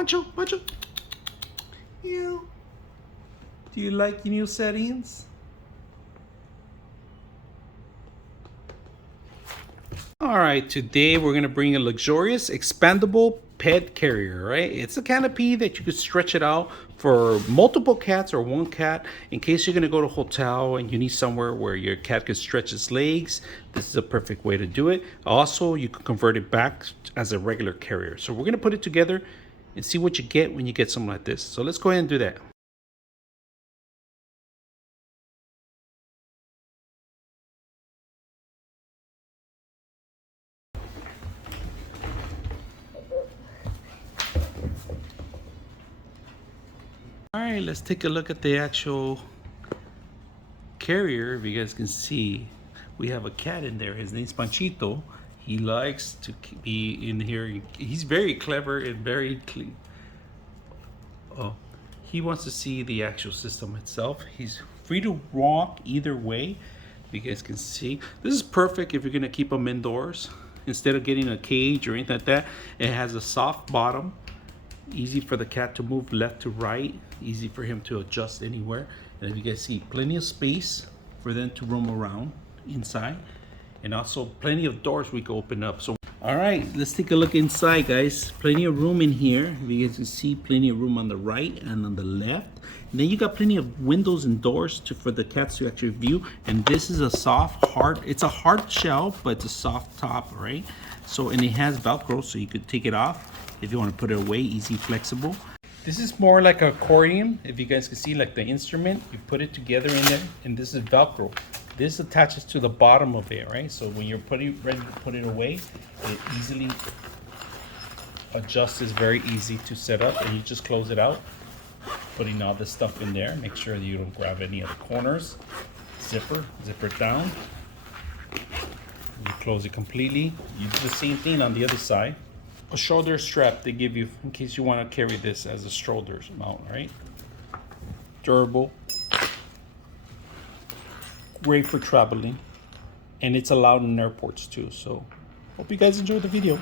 Pancho, Pancho. Yeah. Do you like your new settings? All right, today we're gonna bring a luxurious expandable pet carrier, right? It's a canopy that you could stretch it out for multiple cats or one cat in case you're gonna go to a hotel and you need somewhere where your cat can stretch its legs. This is a perfect way to do it. Also, you can convert it back as a regular carrier. So we're gonna put it together and see what you get when you get something like this. So let's go ahead and do that. All right, let's take a look at the actual carrier. If you guys can see, we have a cat in there. His name's Panchito. He likes to be in here. He's very clever and very clean. Oh, he wants to see the actual system itself. He's free to walk either way. If you guys can see, this is perfect if you're gonna keep him indoors. Instead of getting a cage or anything like that, it has a soft bottom. Easy for the cat to move left to right, easy for him to adjust anywhere. And if you guys see, plenty of space for them to roam around inside, and also plenty of doors we can open up. So all right, let's take a look inside, guys. Plenty of room in here. If you guys can see, plenty of room on the right and on the left. And then you got plenty of windows and doors for the cats to actually view. And this is a soft, hard, it's a hard shell, but it's a soft top, right? So, and it has Velcro, so you could take it off if you want to put it away, easy, flexible. This is more like an accordion. If you guys can see, like the instrument, you put it together in there, and this is Velcro. This attaches to the bottom of it, right? So when you're ready to put it away, it easily adjusts. It's very easy to set up, and you just close it out, putting all this stuff in there. Make sure that you don't grab any of the corners. Zip it down. You close it completely. You do the same thing on the other side. A shoulder strap they give you in case you want to carry this as a shoulder mount, right? Durable, great for traveling, and it's allowed in airports too. So hope you guys enjoyed the video.